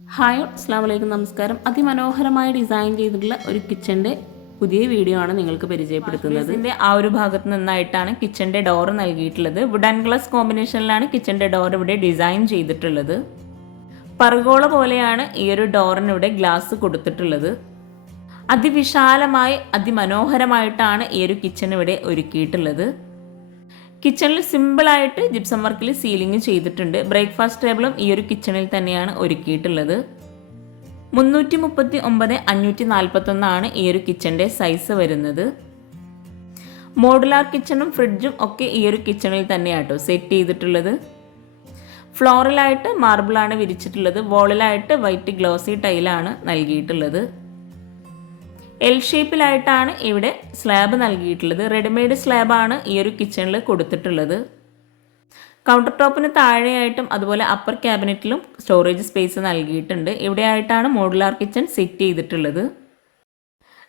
Hi അസ്ലാം വലൈക്കും നമസ്കാരം. അതിമനോഹരമായി ഡിസൈൻ ചെയ്തിട്ടുള്ള ഒരു കിച്ചന്റെ പുതിയ വീഡിയോ ആണ് നിങ്ങൾക്ക് പരിചയപ്പെടുത്തുന്നത്. ഇതിന്റെ ആ ഒരു ഭാഗത്ത് നിന്നായിട്ടാണ് കിച്ചന്റെ ഡോർ നൽകിയിട്ടുള്ളത്. വുഡൻ ഗ്ലാസ് കോമ്പിനേഷനിലാണ് കിച്ചന്റെ ഡോർ ഇവിടെ ഡിസൈൻ ചെയ്തിട്ടുള്ളത്. പറുകോള പോലെയാണ് ഈ ഒരു ഡോറിന് ഗ്ലാസ് കൊടുത്തിട്ടുള്ളത്. അതിവിശാലമായി അതിമനോഹരമായിട്ടാണ് ഈ ഒരു കിച്ചൺ ഇവിടെ ഒരുക്കിയിട്ടുള്ളത്. കിച്ചണിൽ സിമ്പിളായിട്ട് ജിപ്സം വർക്കിൽ സീലിംഗ് ചെയ്തിട്ടുണ്ട്. ബ്രേക്ക്ഫാസ്റ്റ് ടേബിളും ഈ ഒരു കിച്ചണിൽ തന്നെയാണ് ഒരുക്കിയിട്ടുള്ളത്. മുന്നൂറ്റി മുപ്പത്തി ഒമ്പത് അഞ്ഞൂറ്റി നാൽപ്പത്തൊന്നാണ് ഈ ഒരു കിച്ചന്റെ സൈസ് വരുന്നത്. മോഡുലാർ കിച്ചണും ഫ്രിഡ്ജും ഒക്കെ ഈ ഒരു കിച്ചണിൽ തന്നെയാട്ടോ സെറ്റ് ചെയ്തിട്ടുള്ളത്. ഫ്ലോറിലായിട്ട് മാർബിളാണ് വിരിച്ചിട്ടുള്ളത്. വോളിലായിട്ട് വൈറ്റ് ഗ്ലോസി ടൈലാണ് നൽകിയിട്ടുള്ളത്. എൽ ഷേപ്പിലായിട്ടാണ് ഇവിടെ സ്ലാബ് നൽകിയിട്ടുള്ളത്. റെഡിമെയ്ഡ് സ്ലാബാണ് ഈ ഒരു കിച്ചണിൽ കൊടുത്തിട്ടുള്ളത്. കൗണ്ടർ ടോപ്പിന് താഴെയായിട്ടും അതുപോലെ അപ്പർ ക്യാബിനറ്റിലും സ്റ്റോറേജ് സ്പേസ് നൽകിയിട്ടുണ്ട്. ഇവിടെയായിട്ടാണ് മോഡുലാർ കിച്ചൺ സെറ്റ് ചെയ്തിട്ടുള്ളത്.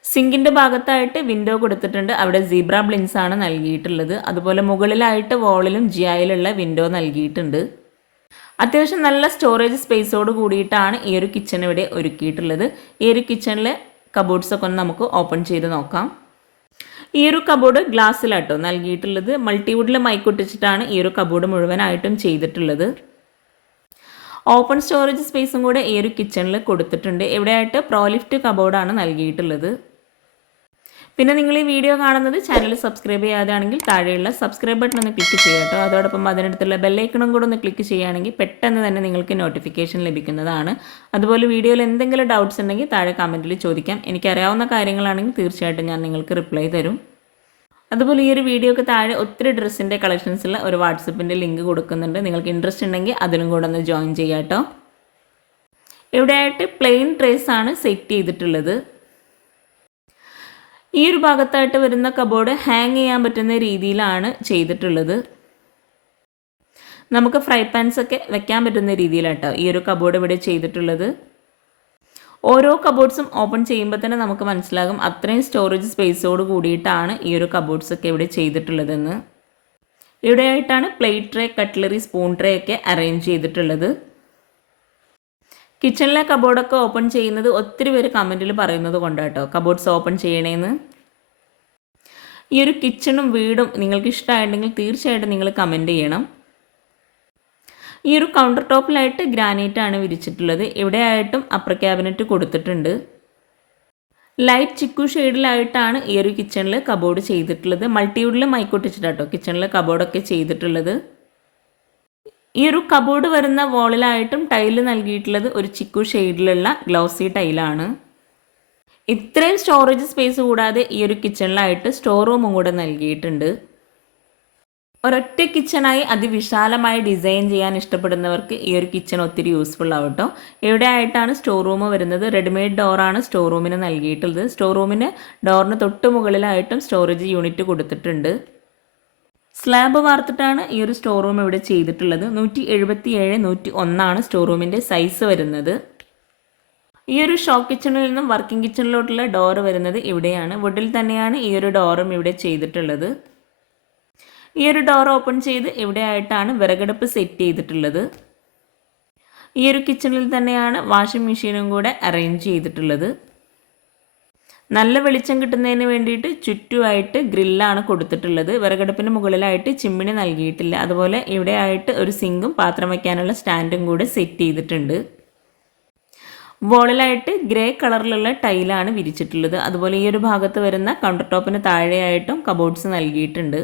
സിങ്കിന്റെ ഭാഗത്തായിട്ട് വിൻഡോ കൊടുത്തിട്ടുണ്ട്. അവിടെ സീബ്ര ബ്ലിൻസ് ആണ് നൽകിയിട്ടുള്ളത്. അതുപോലെ മുകളിലായിട്ട് വോളിലും ജിയായിലുള്ള വിൻഡോ നൽകിയിട്ടുണ്ട്. അത്യാവശ്യം നല്ല സ്റ്റോറേജ് സ്പേസോട് കൂടിയിട്ടാണ് ഈ ഒരു കിച്ചൺ ഇവിടെ ഒരുക്കിയിട്ടുള്ളത്. ഈ ഒരു കിച്ചണിലെ കബോർഡ്സ് ഒക്കെ ഒന്ന് നമുക്ക് ഓപ്പൺ ചെയ്ത് നോക്കാം. ഈ ഒരു കബോർഡ് ഗ്ലാസ്സിലാട്ടോ നൽകിയിട്ടുള്ളത്. മൾട്ടിവുഡിൽ മൈക്കൊട്ടിച്ചിട്ടാണ് ഈ ഒരു കബോർഡ് മുഴുവനായിട്ടും ചെയ്തിട്ടുള്ളത്. ഓപ്പൺ സ്റ്റോറേജ് സ്പേസും കൂടെ ഈ ഒരു കിച്ചണിൽ കൊടുത്തിട്ടുണ്ട്. ഇവിടെയായിട്ട് പ്രോലിഫ്റ്റ് കബോർഡാണ് നൽകിയിട്ടുള്ളത്. പിന്നെ നിങ്ങൾ ഈ വീഡിയോ കാണുന്നത് ചാനൽ സബ്സ്ക്രൈബ് ചെയ്യാതാണെങ്കിൽ താഴെയുള്ള സബ്സ്ക്രൈബ് ബട്ടൺ ഒന്ന് ക്ലിക്ക് ചെയ്യുക കേട്ടോ. അതോടൊപ്പം അതിനടുത്തുള്ള ബെല്ലൈക്കണും കൂടെ ഒന്ന് ക്ലിക്ക് ചെയ്യുകയാണെങ്കിൽ പെട്ടെന്ന് തന്നെ നിങ്ങൾക്ക് നോട്ടിഫിക്കേഷൻ ലഭിക്കുന്നതാണ്. അതുപോലെ വീഡിയോയിൽ എന്തെങ്കിലും ഡൗട്ട്സ് ഉണ്ടെങ്കിൽ താഴെ കമന്റിൽ ചോദിക്കാം. എനിക്കറിയാവുന്ന കാര്യങ്ങളാണെങ്കിൽ തീർച്ചയായിട്ടും ഞാൻ നിങ്ങൾക്ക് റിപ്ലൈ തരും. അതുപോലെ ഈ ഒരു വീഡിയോക്ക് താഴെ ഒത്തിരി ഡ്രസ്സിന്റെ കളക്ഷൻസുള്ള ഒരു വാട്സപ്പിന്റെ ലിങ്ക് കൊടുക്കുന്നുണ്ട്. നിങ്ങൾക്ക് ഇൻട്രസ്റ്റ് ഉണ്ടെങ്കിൽ അതിലും കൂടെ ഒന്ന് ജോയിൻ ചെയ്യാം കേട്ടോ. ഇവിടെയായിട്ട് പ്ലെയിൻ ഡ്രസ്സാണ് സെറ്റ് ചെയ്തിട്ടുള്ളത്. ഈ ഒരു ഭാഗത്തായിട്ട് വരുന്ന കബോർഡ് ഹാങ് ചെയ്യാൻ പറ്റുന്ന രീതിയിലാണ് ചെയ്തിട്ടുള്ളത്. നമുക്ക് ഫ്രൈ പാൻസ് ഒക്കെ വെക്കാൻ പറ്റുന്ന രീതിയിലാട്ടോ ഈ ഒരു കബോർഡ് ഇവിടെ ചെയ്തിട്ടുള്ളത്. ഓരോ കബോർഡ്സും ഓപ്പൺ ചെയ്യുമ്പോൾ തന്നെ നമുക്ക് മനസ്സിലാകും അത്രയും സ്റ്റോറേജ് സ്പേസോട് കൂടിയിട്ടാണ് ഈ ഒരു കബോർഡ്സ് ഒക്കെ ഇവിടെ ചെയ്തിട്ടുള്ളതെന്ന്. ഇവിടെയായിട്ടാണ് plate tray cutlery spoon tray ഒക്കെ അറേഞ്ച് ചെയ്തിട്ടുള്ളത്. കിച്ചണിലെ കബോർഡൊക്കെ ഓപ്പൺ ചെയ്യുന്നത് ഒത്തിരി പേര് കമന്റിൽ പറയുന്നത് കൊണ്ട് കേട്ടോ. കബോർഡ്സ് ഓപ്പൺ ചെയ്യണേന്ന്. ഈ ഒരു കിച്ചണും വീടും നിങ്ങൾക്ക് ഇഷ്ടമായിട്ടുണ്ടെങ്കിൽ തീർച്ചയായിട്ടും നിങ്ങൾ കമന്റ് ചെയ്യണം. ഈ ഒരു കൗണ്ടർ ടോപ്പിലായിട്ട് ഗ്രാനൈറ്റ് ആണ് വിരിച്ചിട്ടുള്ളത്. ഇവിടെയായിട്ടും അപ്പർ ക്യാബിനറ്റ് കൊടുത്തിട്ടുണ്ട്. ലൈറ്റ് ചിക്കു ഷെയ്ഡിലായിട്ടാണ് ഈ ഒരു കിച്ചണിൽ കബോർഡ് ചെയ്തിട്ടുള്ളത്. മൾട്ടിവുഡിൽ മൈക്കൊട്ടിച്ചിട്ടാട്ടോ കിച്ചണിൽ കബോർഡൊക്കെ ചെയ്തിട്ടുള്ളത്. ഈ ഒരു കബോർഡ് വരുന്ന വോളിലായിട്ടും ടൈൽ നൽകിയിട്ടുള്ളത് ഒരു ചിക്കു ഷെയ്ഡിലുള്ള ഗ്ലൗസി ടൈലാണ് ഇത്രയും സ്റ്റോറേജ് സ്പേസ് കൂടാതെ ഈ ഒരു കിച്ചണിലായിട്ട് സ്റ്റോർ റൂമും കൂടെ നൽകിയിട്ടുണ്ട്. ഒരൊറ്റ കിച്ചണായി അതിവിശാലമായി ഡിസൈൻ ചെയ്യാൻ ഇഷ്ടപ്പെടുന്നവർക്ക് ഈ ഒരു കിച്ചൺ ഒത്തിരി യൂസ്ഫുൾ ആവട്ടോ. എവിടെ ആയിട്ടാണ് സ്റ്റോർ റൂം വരുന്നത് റെഡിമെയ്ഡ് ഡോറാണ് സ്റ്റോർ റൂമിന് നൽകിയിട്ടുള്ളത്. സ്റ്റോർ റൂമിന് ഡോറിന് തൊട്ട് മുകളിലായിട്ടും സ്റ്റോറേജ് യൂണിറ്റ് കൊടുത്തിട്ടുണ്ട്. സ്ലാബ് വാർത്തിട്ടാണ് ഈ ഒരു സ്റ്റോർ റൂം ഇവിടെ ചെയ്തിട്ടുള്ളത്. നൂറ്റി എഴുപത്തി ഏഴ് നൂറ്റി ഒന്നാണ് സ്റ്റോർ റൂമിന്റെ സൈസ് വരുന്നത്. ഈ ഒരു ഷോ കിച്ചണിൽ നിന്നും വർക്കിംഗ് കിച്ചണിലോട്ടുള്ള ഡോർ വരുന്നത് ഇവിടെയാണ്. വുഡിൽ തന്നെയാണ് ഈ ഒരു ഡോറും ഇവിടെ ചെയ്തിട്ടുള്ളത്. ഈ ഒരു ഡോർ ഓപ്പൺ ചെയ്ത് ഇവിടെ ആയിട്ടാണ് വിറകടുപ്പ് സെറ്റ് ചെയ്തിട്ടുള്ളത്. ഈ ഒരു കിച്ചണിൽ തന്നെയാണ് വാഷിംഗ് മെഷീനും കൂടെ അറേഞ്ച് ചെയ്തിട്ടുള്ളത്. നല്ല വെളിച്ചം കിട്ടുന്നതിന് വേണ്ടിയിട്ട് ചുറ്റുമായിട്ട് ഗ്രില്ലാണ് കൊടുത്തിട്ടുള്ളത്. വിറകടുപ്പിന് മുകളിലായിട്ട് ചിമ്മിണി നൽകിയിട്ടില്ല. അതുപോലെ ഇവിടെ ആയിട്ട് ഒരു സിങ്കും പാത്രം വയ്ക്കാനുള്ള സ്റ്റാൻഡും കൂടെ സെറ്റ് ചെയ്തിട്ടുണ്ട്. വോളിലായിട്ട് ഗ്രേ കളറിലുള്ള ടൈലാണ് വിരിച്ചിട്ടുള്ളത്. അതുപോലെ ഈ ഒരു ഭാഗത്ത് വരുന്ന കൗണ്ടർ ടോപ്പിന് താഴെയായിട്ടും കബോർഡ്സ് നൽകിയിട്ടുണ്ട്.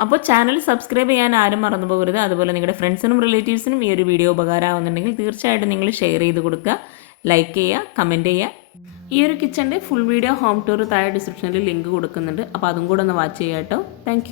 അപ്പോൾ ചാനൽ സബ്സ്ക്രൈബ് ചെയ്യാൻ ആരും മറന്നു പോകരുത്. അതുപോലെ നിങ്ങളുടെ ഫ്രണ്ട്സിനും റിലേറ്റീവ്സിനും ഈ ഒരു വീഡിയോ ഉപകാരമാവുന്നുണ്ടെങ്കിൽ തീർച്ചയായിട്ടും നിങ്ങൾ ഷെയർ ചെയ്ത് കൊടുക്കുക. ലൈക്ക് ചെയ്യുക കമന്റ് ചെയ്യുക. ഈ ഒരു കിച്ചന്റെ ഫുൾ വീഡിയോ ഹോം ടൂർ താഴെ ഡിസ്ക്രിപ്ഷനിൽ ലിങ്ക് കൊടുക്കുന്നുണ്ട്. അപ്പോൾ അതും കൂടെ ഒന്ന് വാച്ച് ചെയ്യാം കേട്ടോ താങ്ക്